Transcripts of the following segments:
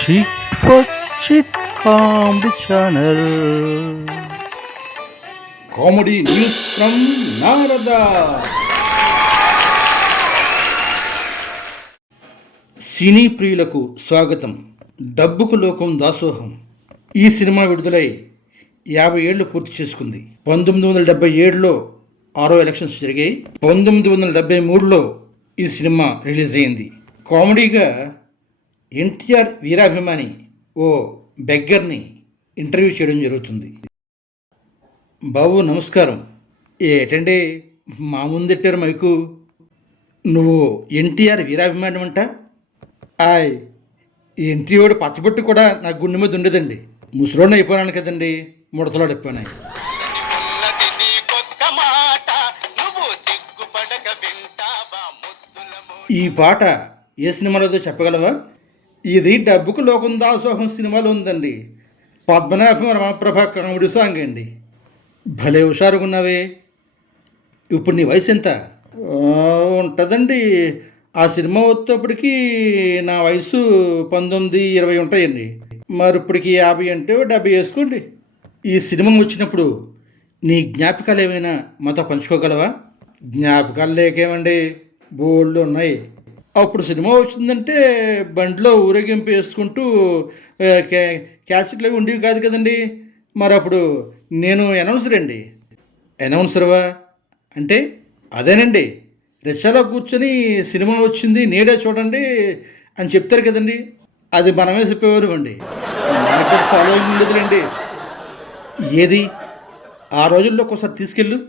Chit for Chit Comedy Channel. Comedy news from Narada. సినీ ప్రియులకు స్వాగతం. డబ్బుకు లోకం దాసోహం ఈ సినిమా విడుదలై 50 ఏళ్లు పూర్తి చేసుకుంది. 1977లో 6వ ఎలక్షన్స్ జరిగాయి. 1973లో ఈ సినిమా రిలీజ్ అయింది. కామెడీగా ఎన్టీఆర్ వీరాభిమాని ఓ బెగ్గర్ని ఇంటర్వ్యూ చేయడం జరుగుతుంది. బాబు నమస్కారం. ఏటండి మా ముందెట్టారు మైకు? నువ్వు ఎన్టీఆర్ వీరాభిమాని అంట? ఆయ్, ఎన్టీఆర్ పచ్చబొట్టు కూడా నా గుండె మీద ఉండేదండి. ముసలోడిని అయిపోయాను కదండి, ముడతలోడు అయిపోయినాయి. ఈ పాట ఏ సినిమాలోదో చెప్పగలవా? ఇది డబ్బుకు లోకం దాసోహం సినిమాలో ఉందండి. పద్మనాభం రమప్రభ కామెడీ సాంగ్ అండి. భలే హుషారుగున్నావే. ఇప్పుడు నీ వయసు ఎంత ఉంటుందండి? ఆ సినిమా వచ్చేప్పటికి నా వయసు 19-20 ఉంటాయండి. మరి ఇప్పటికి 50 అంటే 70 వేసుకోండి. ఈ సినిమా వచ్చినప్పుడు నీ జ్ఞాపకాలు ఏమైనా మాతో పంచుకోగలవా? జ్ఞాపకాలు లేకేమండి, బోల్డ్ ఉన్నాయి. అప్పుడు సినిమా వచ్చిందంటే బండిలో ఊరేగింపు వేసుకుంటూ క్యాసెట్లు అవి ఉండేవి కాదు కదండి. మరి అప్పుడు నేను అనౌన్సర్ అండి. అనౌన్సర్వా అంటే అదేనండి, రిక్షాలో కూర్చొని సినిమా వచ్చింది నేడే చూడండి అని చెప్తారు కదండి, అది మనమే చెప్పేవారు అండి. మనకి ఫాలోయింగ్ ఉండదులేండి. ఏది ఆ రోజుల్లో ఒకసారి తీసుకెళ్ళు.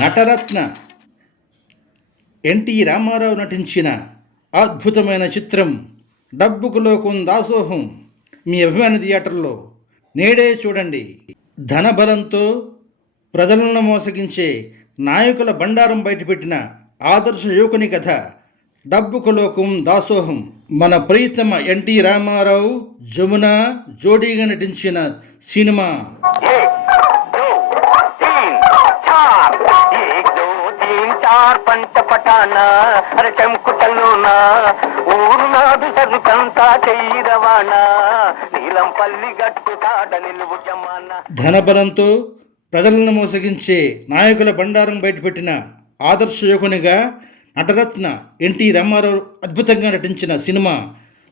నటరత్న ఎన్టీ రామారావు నటించిన అద్భుతమైన చిత్రం డబ్బుకు లోకం దాసోహం మీ అభిమాని థియేటర్లో నేడే చూడండి. ధనబలంతో ప్రజలను మోసగించే నాయకుల బండారం బయటపెట్టిన ఆదర్శ యువకుని కథ డబ్బుకు లోకం దాసోహం. మన ప్రియతమ ఎన్టీ రామారావు, జమున జోడీగా నటించిన సినిమా. పంట పటానా చెంకుటలోనా ఊరు నాడు సరుకంతా చెయ్యి రవాణా నీలం పల్లి గట్టు కాడ నిలువు జమానా. ధనబలంతో ప్రజలను మోసగించే నాయకుల బండారం బయటపెట్టిన ఆదర్శ యువకునిగా నటరత్న ఎన్టీ రామారావు అద్భుతంగా నటించిన సినిమా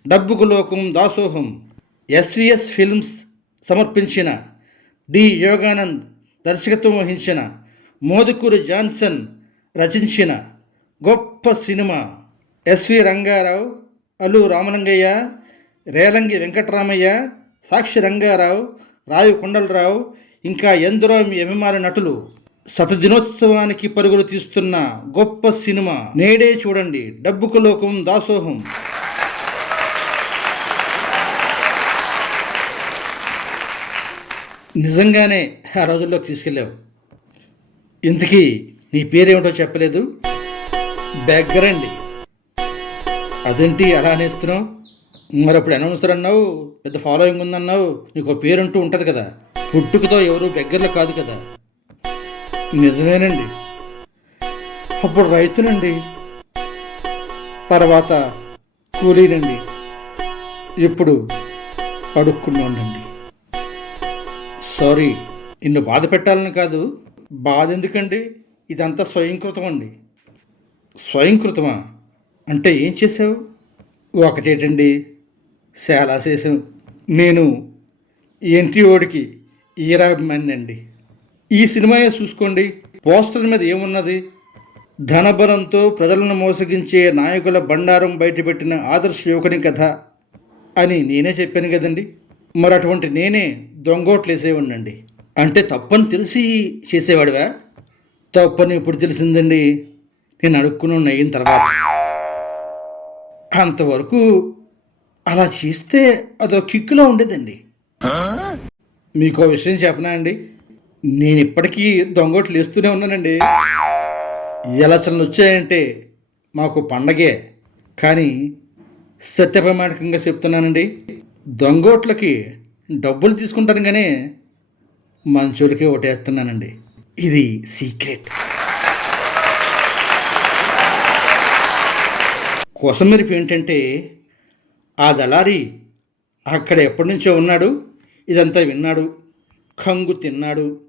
డబ్బుకు లోకం దాసోహం. ఎస్విఎస్ ఫిల్మ్స్ సమర్పించిన, డి యోగానంద్ దర్శకత్వం వహించిన, మోదుకూరి జాన్సన్ రచించిన గొప్ప సినిమా. ఎస్వి రంగారావు, అల్లు రామలింగయ్య, రేలంగి వెంకటరామయ్య, సాక్షి రంగారావు, రావి కొండలరావు, ఇంకా ఎందరో మీ అభిమాన నటులు శతదినోత్సవానికి పరుగులు తీస్తున్న గొప్ప సినిమా. నేడే చూడండి డబ్బుకు లోకం దాసోహం. నిజంగానే ఆ రోజుల్లోకి తీసుకెళ్ళావు. ఇంతకీ నీ పేరేమిటో చెప్పలేదు? బెగ్గర్ అండి. అదేంటి అలా అనేస్తున్నావు? మరి అప్పుడు అనౌన్సర్ అన్నావు, పెద్ద ఫాలోయింగ్ ఉందన్నావు, నీకు పేరుంటూ ఉంటుంది కదా. పుట్టుకతో ఎవరు బెగ్గర్లు కాదు కదా. నిజమేనండి. అప్పుడు రైతునండి, తర్వాత కూలీనండి, ఇప్పుడు అడుక్కున్నానండి. సారీ, నిన్ను బాధ పెట్టాలని కాదు. బాధ ఎందుకండి, ఇదంతా స్వయంకృతం అండి. స్వయంకృతమా అంటే ఏం చేసావు? ఒకటేటండి, చాలా చేసావు. నేను ఎన్టీఓడికి ఈరాభిమాని అండి. ఈ సినిమాయే చూసుకోండి, పోస్టర్ మీద ఏమున్నది? ధనబలంతో ప్రజలను మోసగించే నాయకుల బండారం బయటపెట్టిన ఆదర్శ యువకుని కథ అని నేనే చెప్పాను కదండి. మరి అటువంటి నేనే దొంగోట్లు వేసేవాడినండి. అంటే తప్పని తెలిసి చేసేవాడివా? తప్పని ఇప్పుడు తెలిసిందండి, నేను అడుక్కుని అయిన తర్వాత. అంతవరకు అలా చేస్తే అదో కిక్కులో ఉండేదండి. మీకు విషయం చెప్పనా అండి, నేను ఇప్పటికీ దొంగోట్లు వేస్తూనే ఉన్నానండి. ఎలక్షన్లు వచ్చాయంటే మాకు పండగే. కానీ సత్యప్రమాణకంగా చెప్తున్నానండి, దొంగోట్లకి డబ్బులు తీసుకుంటాను కానీ మంచోళ్ళకే ఓటేస్తున్నానండి. ఇది సీక్రెట్. కొసమెరుపు ఏంటంటే ఆ దళారి అక్కడ ఎప్పటి నుంచో ఉన్నాడు, ఇదంతా విన్నాడు, కంగు తిన్నాడు.